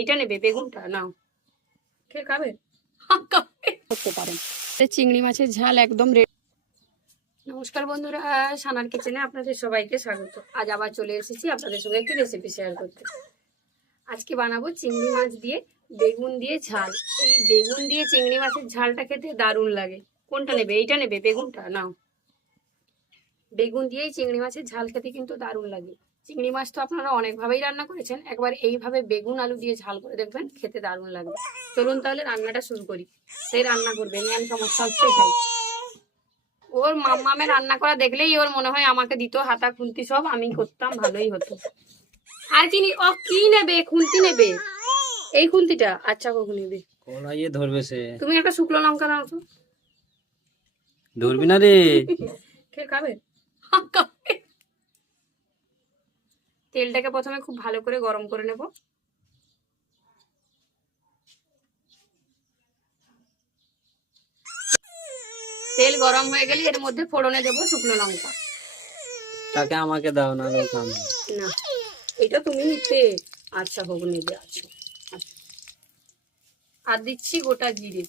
এইটা নেবে, বেগুনটা নাও, খেয়ে খাবে করতে পারেন। চিংড়ি মাছের ঝাল একদম রেডি। নমস্কার বন্ধুরা, সানার কিচেনে আপনাদের সবাইকে স্বাগত। আজ আবার চলে এসেছি আপনাদের সঙ্গে একটি রেসিপি শেয়ার করতে। আজকে বানাবো চিংড়ি মাছ দিয়ে বেগুন দিয়ে ঝাল। এই বেগুন দিয়ে চিংড়ি মাছের ঝালটা খেতে দারুণ লাগে। কোনটা নেবে? এইটা নেবে, বেগুনটা নাও। বেগুন দিয়েই চিংড়ি মাছের ঝাল খেতে কিন্তু দারুণ লাগে। চিংড়ি মাছ তো আপনারা অনেকভাবেই রান্না করেছেন, একবার এইভাবে বেগুন আলু দিয়ে ঝাল করে দেখবেন, খেতে দারুণ লাগবে। চলুন তাহলে রান্নাটা শুরু করি। সেই রান্না করবে, মেন সমস্যা হচ্ছে এটাই। ওর মাম্মামে রান্না করা দেখলেই ওর মনে হয় আমাকে দিত হাতা খুন্তি সব, আমি করতাম, ভালোই হতো। আর কি ও কি নেবে? খুন্তি নেবে? এই খুন্তিটা? আচ্ছা কখন নেবে? কড়াইয়ে ধরবে সে। তুমি একটা শুকনো লঙ্কা নাও তো। ধরবি না রে। খেয়ে খাবে? তেলটাকে প্রথমে খুব ভালো করে গরম করে নেব। তেল গরম হয়ে গেলে এর মধ্যে ফোড়নে দেব শুকনো লঙ্কা। তাকে আমাকে দাও না লোক আমি। না, এটা তুমি নিতে। আচ্ছা হোক, নেবে। আচ্ছা, আর দিচ্ছি গোটা জিরে।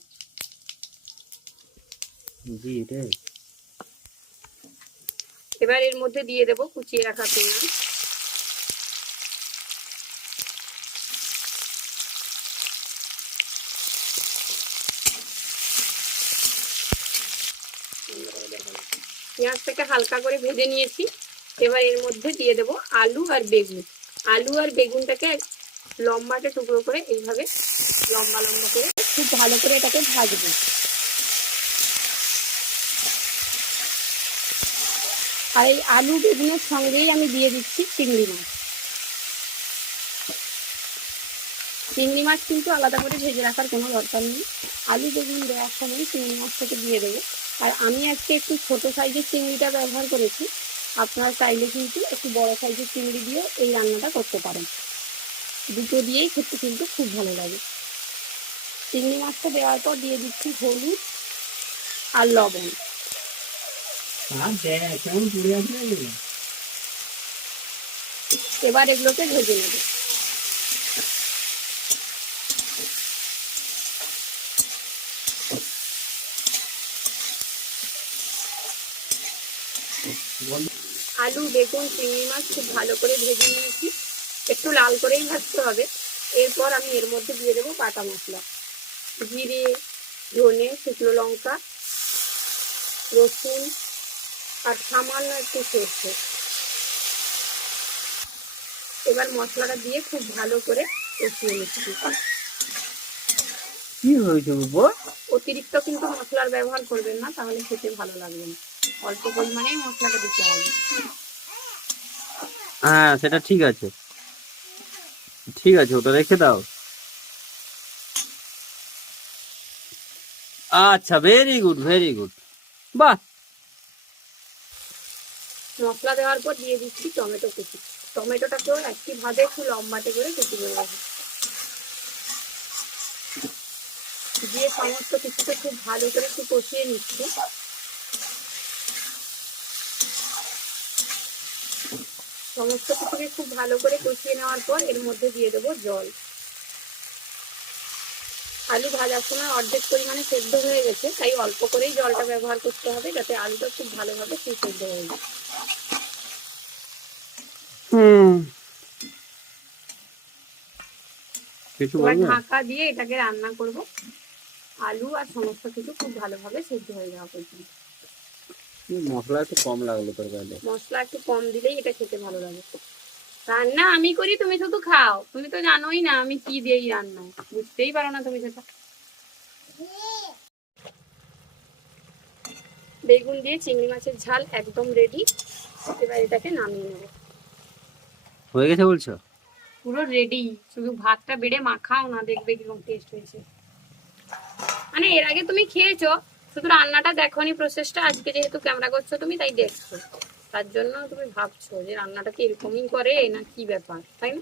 জিরে। এবার এর মধ্যে দিয়ে দেব কুচিয়ে রাখা পেঁয়াজ। পেঁয়াজটাকে হালকা করে ভেজে নিয়েছি। এবার এর মধ্যে দিয়ে দেব আলু আর বেগুন। আলু আর বেগুনটাকে লম্বাটে টুকরো করে এইভাবে লম্বা লম্বা করে খুব ভালো করে এটাকে ভাজবো। আর এই আলু বেগুনের সঙ্গেই আমি দিয়ে দিচ্ছি চিংড়ি মাছ। চিংড়ি মাছ কিন্তু আলাদা করে ভেজে রাখার কোনো দরকার নেই, আলু বেগুন দেওয়ার সময় চিংড়ি মাছটাকে দিয়ে দেবো। আর আমি আজকে একটু ছোট সাইজের চিংড়িটা ব্যবহার করেছি, আপনারা চাইলে কিন্তু একটু বড় সাইজের চিংড়ি দিয়ে এই রান্নাটা করতে পারেন। দুটো দিয়েই খেতে কিন্তু খুব ভালো লাগে। চিংড়ি মাছটা দেওয়ার পর দিয়ে দিচ্ছি হলুদ আর লবণ। এবার এগুলোকে ভেজে নেব। আলু বেগুন চিংড়ি মাছ খুব ভালো করে ভেজে নিয়েছি, একটু লাল করেই ভাজতে হবে। এরপর আমি এর মধ্যে দিয়ে দেবো বাটা মশলা, জিরে, ধনে, শুকনো লঙ্কা, রসুন আর সামান্য একটু সরষে। এবার মশলাটা দিয়ে খুব ভালো করে কষিয়ে নিচ্ছি। কি হয়েছে উপর? অতিরিক্ত কিন্তু মশলার ব্যবহার করবেন না, তাহলে খেতে ভালো লাগবে না। অল্প পরিমাণেই মশলাটা দিতে হবে। হ্যাঁ সেটা ঠিক আছে, ঠিক আছে, ওটা রেখে দাও। আচ্ছা, ভেরি গুড ভেরি গুড। বাহ। মশলা দেওয়ার পর দিয়ে দিচ্ছি টমেটো কুচি। টমেটোটাকেও একইভাবে একটু লম্বাটে করে কুচি করে রাখি। দিয়ে সমস্ত কিছুকে খুব ভালো করে একটু কষিয়ে নিচ্ছি। সমস্ত কিছুকে খুব ভালো করে কষিয়ে নেওয়ার পর এর মধ্যে দিয়ে দেবো জল। আলু ভাজার সময় অর্ধেক পরিমাণে সেদ্ধ হয়ে গেছে, তাই অল্প করেই জলটা ব্যবহার করতে হবে, যাতে আলুটা খুব ভালোভাবে সেদ্ধ হয়ে যায়। এবার ঢাকা দিয়ে এটাকে রান্না করব, আলু আর সমস্ত কিছু খুব ভালোভাবে সেদ্ধ হয়ে যাওয়া পর্যন্ত। মশলা একটু কম লাগলো তরকারিতে। মশলা একটু কম দিলেই এটা খেতে ভালো লাগে। রান্না আমি করি, তুমি শুধু খাও। তুমি তো জানোই না আমি কি দিই রান্নায়, বুঝতেই পারো না তুমি সেটা। বেগুন দিয়ে চিংড়ি মাছের ঝাল একদম রেডি। এবার এটাকে নামিয়ে নেব। হয়ে গেছে বলছো? পুরো রেডি, শুধু ভাতটা বেড়ে মাখাও না, দেখবে কিরকম টেস্ট হয়েছে। মানে এর আগে তুমি খেয়েছো, শুধু রান্নাটা দেখোনি, প্রসেসটা আজকে যেহেতু ক্যামেরা করছো তুমি, তাই দেখছো, তার জন্য তুমি ভাবছো যে রান্নাটা কি এরকমই করে না কি ব্যাপার, তাই না?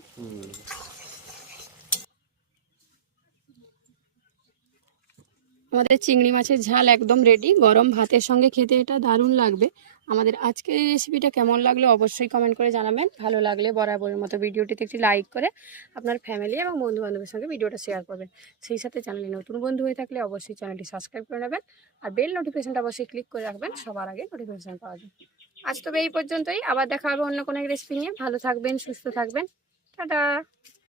আমাদের চিংড়ি মাছের ঝাল একদম রেডি। গরম ভাতের সঙ্গে খেতে এটা দারুণ লাগবে। আমাদের আজকের এই রেসিপিটা কেমন লাগলো অবশ্যই কমেন্ট করে জানাবেন। ভালো লাগলে বরাবরের মতো ভিডিওটিতে একটি লাইক করে আপনার ফ্যামিলি এবং বন্ধু বান্ধবের সঙ্গে ভিডিওটা শেয়ার করবেন। সেই সাথে চ্যানেলে নতুন বন্ধু হয়ে থাকলে অবশ্যই চ্যানেলটি সাবস্ক্রাইব করে নেবেন আর বেল নোটিফিকেশনটা অবশ্যই ক্লিক করে রাখবেন, সবার আগে নোটিফিকেশন পাওয়া যায়। আজ তবে এই পর্যন্তই, আবার দেখা হবে অন্য কোনো রেসিপি নিয়ে। ভালো থাকবেন, সুস্থ থাকবেন, টাটা।